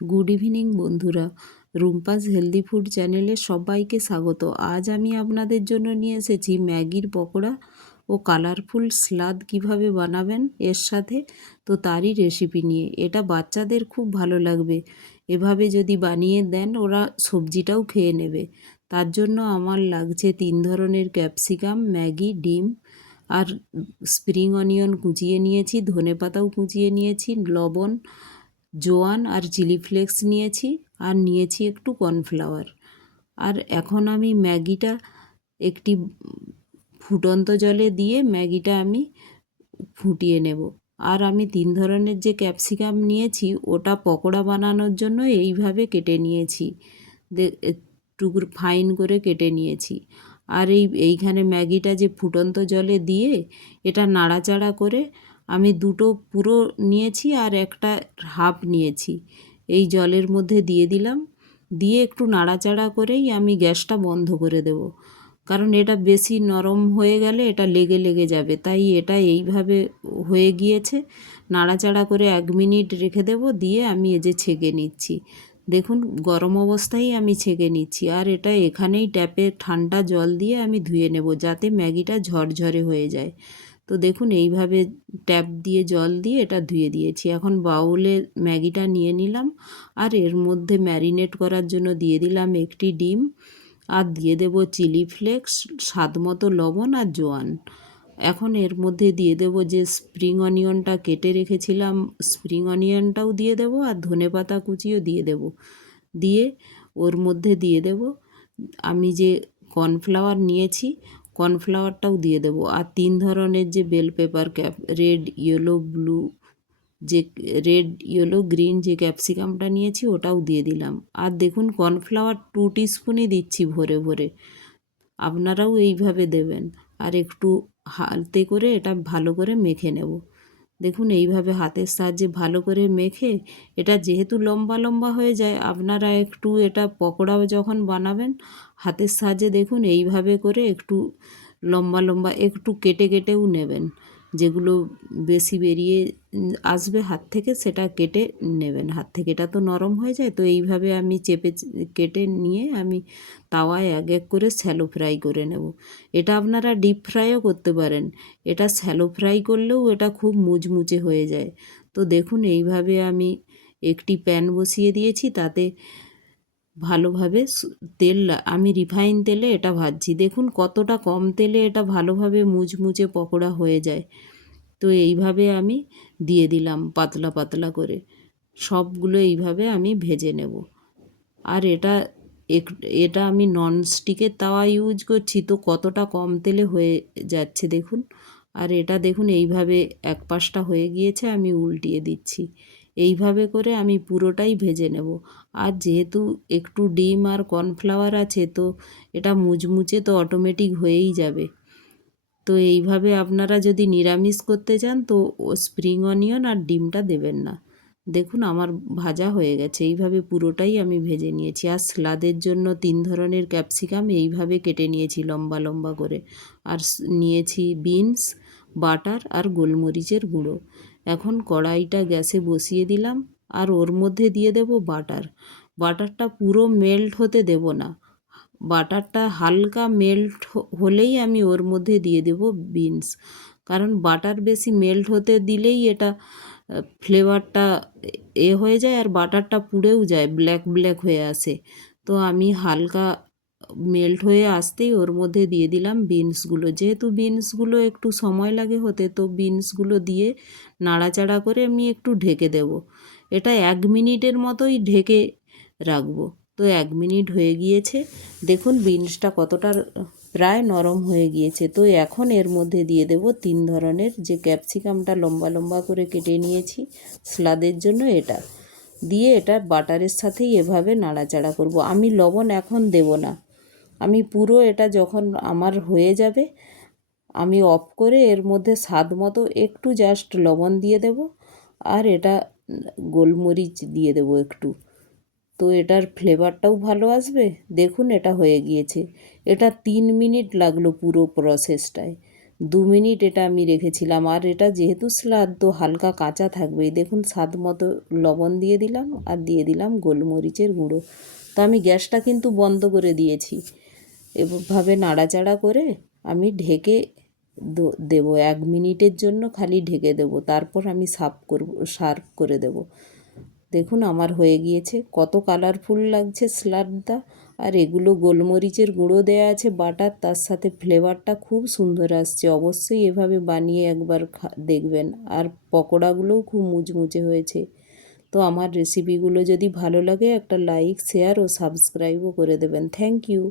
Good evening বন্ধুরা, Rumpa's healthy food চ্যানেলে সবাইকে স্বাগত। আজ আমি আপনাদের জন্য নিয়ে এসেছি ম্যাগির পকোড়া ও কালারফুল স্লাদ কিভাবে বানাবেন এর সাথে, তো তারই রেসিপি নিয়ে। এটা বাচ্চাদের খুব ভালো লাগবে, এভাবে যদি বানিয়ে দেন ওরা সবজিটাও খেয়ে নেবে। তার জন্য আমার লাগছে 3 ধরনের ক্যাপসিকাম, ম্যাগি, ডিম আর স্প্রিং অনিয়ন কুচিয়ে নিয়েছি, ধনেপাতাও কুচিয়ে নিয়েছি, লবণ, জোয়ান আর চিলি ফ্লেক্স নিয়েছি, আর নিয়েছি একটু কর্নফ্লাওয়ার। আর এখন আমি ম্যাগিটা একটি ফুটন্ত জলে দিয়ে ম্যাগিটা আমি ফুটিয়ে নেব। আর আমি 3 ধরনের যে ক্যাপসিকাম নিয়েছি ওটা পকোড়া বানানোর জন্য এইভাবে কেটে নিয়েছি, টুকরো ফাইন করে কেটে নিয়েছি। আর এইখানে ম্যাগিটা যে ফুটন্ত জলে দিয়ে এটা নাড়াচাড়া করে আমি দুটো পুরো নিয়েছি আর একটা হাফ নিয়েছি, এই জলের মধ্যে দিয়ে দিলাম। দিয়ে একটু নাড়াচাড়া করেই আমি গ্যাসটা বন্ধ করে দেব, কারণ এটা বেশি নরম হয়ে গেলে এটা লেগে লেগে যাবে। তাই এটা এইভাবে হয়ে গিয়েছে, নাড়াচাড়া করে 1 মিনিট রেখে দেব। দিয়ে আমি এই যে ছেঁকে নিচ্ছি, দেখুন গরম অবস্থায় আমি ছেঁকে নিচ্ছি। আর এটা এখানেই ট্যাপে ঠান্ডা জল দিয়ে আমি ধুয়ে নেব, যাতে ম্যাগিটা ঝরঝরে হয়ে যায়। তো দেখুন এইভাবে ট্যাপ দিয়ে জল দিয়ে এটা ধুয়ে দিয়েছি। এখন বাউলে ম্যাগিটা নিয়ে নিলাম, আর এর মধ্যে ম্যারিনেট করার জন্য দিয়ে দিলাম একটি ডিম, আর দিয়ে দেব চিলি ফ্লেক্স, স্বাদ মতো লবণ আর জোয়ান। এখন এর মধ্যে দিয়ে দেব যে স্প্রিং অনিয়নটা কেটে রেখেছিলাম, স্প্রিং অনিয়নটাও দিয়ে দেব, আর ধনেপাতা কুচিও দিয়ে দেব। দিয়ে ওর মধ্যে দিয়ে দেব আমি যে কর্নফ্লাওয়ার নিয়েছি, কর্নফ্লাওয়ারটাও দিয়ে দেব। আর 3 ধরনের যে bell pepper, red, yellow, blue, যে রেড, ইয়েলো, গ্রিন যে ক্যাপসিকামটা নিয়েছি ওটাও দিয়ে দিলাম। আর দেখুন কর্নফ্লাওয়ার 2 টিস্পুনই দিচ্ছি ভরে ভরে, আপনারাও এইভাবে দেবেন। আর একটু হাতে করে এটা ভালো করে মেখে নেব। দেখুন এইভাবে হাতের সাহায্যে ভালো করে মেখে, এটা যেহেতু লম্বা লম্বা হয়ে যায়, আপনারা একটু এটা পকোড়া যখন বানাবেন হাতের সাহায্যে দেখুন এইভাবে করে একটু লম্বা লম্বা একটু কেটে কেটেও নেবেন। যেগুলো বেশি বেরিয়ে আসবে হাত থেকে সেটা কেটে নেবেন হাত থেকে, এটা তো নরম হয়ে যায়। তো এইভাবে আমি চেপে কেটে নিয়ে আমি তাওয়ায় এক এক করে শ্যালো ফ্রাই করে নেব। এটা আপনারা ডিপ ফ্রাইও করতে পারেন, এটা শ্যালো ফ্রাই করলেও এটা খুব মুচমুচে হয়ে যায়। তো দেখুন এইভাবে আমি একটি প্যান বসিয়ে দিয়েছি, তাতে ভালোভাবে তেল, আমি রিফাইন তেলে এটা ভাজছি। দেখুন কতটা কম তেলে এটা ভালোভাবে মুচমুচে পকোড়া হয়ে যায়। তো এইভাবে আমি দিয়ে দিলাম পাতলা পাতলা করে, সবগুলো এইভাবে আমি ভেজে নেব। আর এটা আমি ননস্টিকের তাওয়া ইউজ করছি, তো কতটা কম তেলে হয়ে যাচ্ছে দেখুন। আর এটা দেখুন এইভাবে এক পাশটা হয়ে গিয়েছে, আমি উল্টিয়ে দিচ্ছি। এইভাবে করে আমি পুরোটাই ভেজে নেব। আর যেহেতু একটু ডিম আর কর্নফ্লাওয়ার আছে, তো এটা মুচমুচে তো অটোমেটিক হয়েই যাবে। তো এইভাবে আপনারা যদি নিরামিষ করতে চান তো স্প্রিং অনিয়ন আর ডিমটা দেবেন না। দেখুন আমার ভাজা হয়ে গেছে, এইভাবে পুরোটাই আমি ভেজে নিয়েছি। আর স্লাদের জন্য 3 ধরনের ক্যাপসিকাম এইভাবে কেটে নিয়েছি লম্বা লম্বা করে। আর নিয়েছি বিনস, বাটার আর গোলমরিচের গুঁড়ো। এখন কড়াইটা গ্যাসে বসিয়ে দিলাম, আর ওর মধ্যে দিয়ে দেব বাটার। বাটারটা পুরো মেল্ট হতে দেব না, বাটারটা হালকা মেল্ট হলেই আমি ওর মধ্যে দিয়ে দেব বিনস। কারণ বাটার বেশি মেল্ট হতে দিলেই এটা ফ্লেভারটা হয়ে যায়, আর বাটারটা পুড়েও যায়, ব্ল্যাক ব্ল্যাক হয়ে আসে। তো আমি হালকা মেল্ট হয়ে আসতেই ওর মধ্যে দিয়ে দিলাম বিনসগুলো। যেহেতু বিনসগুলো একটু সময় লাগে হতে, তো বিনসগুলো দিয়ে নাড়াচাড়া করে আমি একটু ঢেকে দেব। এটা 1 মিনিটের মতোই ঢেকে রাখবো। তো 1 মিনিট হয়ে গিয়েছে, দেখুন বিনসটা কতটা প্রায় নরম হয়ে গিয়েছে। তো এখন এর মধ্যে দিয়ে দেব 3 ধরনের যে ক্যাপসিকামটা লম্বা লম্বা করে কেটে নিয়েছি স্লাদের জন্য, এটা দিয়ে এটা বাটারের সাথেই এভাবে নাড়াচাড়া করব। আমি লবণ এখন দেব না, আমি পুরো এটা যখন আমার হয়ে যাবে আমি অফ করে এর মধ্যে স্বাদ মতো একটু জাস্ট লবণ দিয়ে দেব, আর এটা গোলমরিচ দিয়ে দেব একটু। তো এটার ফ্লেভারটাও ভালো আসবে। দেখুন এটা হয়ে গিয়েছে, এটা 3 মিনিট লাগলো পুরো প্রসেসটায়। 2 মিনিট এটা আমি রেখেছিলাম। আর এটা যেহেতু স্লাদ তো হালকা কাঁচা থাকবেই। দেখুন স্বাদ মতো লবণ দিয়ে দিলাম আর দিয়ে দিলাম গোলমরিচের গুঁড়ো। তো আমি গ্যাসটা কিন্তু বন্ধ করে দিয়েছি। এভাবে নাড়াচাড়া করে আমি ঢেকে দেবো 1 মিনিটের জন্য, খালি ঢেকে দেবো। তারপর আমি সার্ভ করে দেবো। দেখুন আমার হয়ে গিয়েছে, কত কালারফুল লাগছে স্লাদটা। আর এগুলো গোলমরিচের গুঁড়ো দেওয়া আছে বাটার, তার সাথে ফ্লেভারটা খুব সুন্দর আসছে। অবশ্যই এভাবে বানিয়ে একবার দেখবেন। আর পকোড়াগুলোও খুব মুচমুচে হয়েছে। তো আমার রেসিপিগুলো যদি ভালো লাগে একটা লাইক, শেয়ার ও সাবস্ক্রাইবও করে দেবেন। Thank you.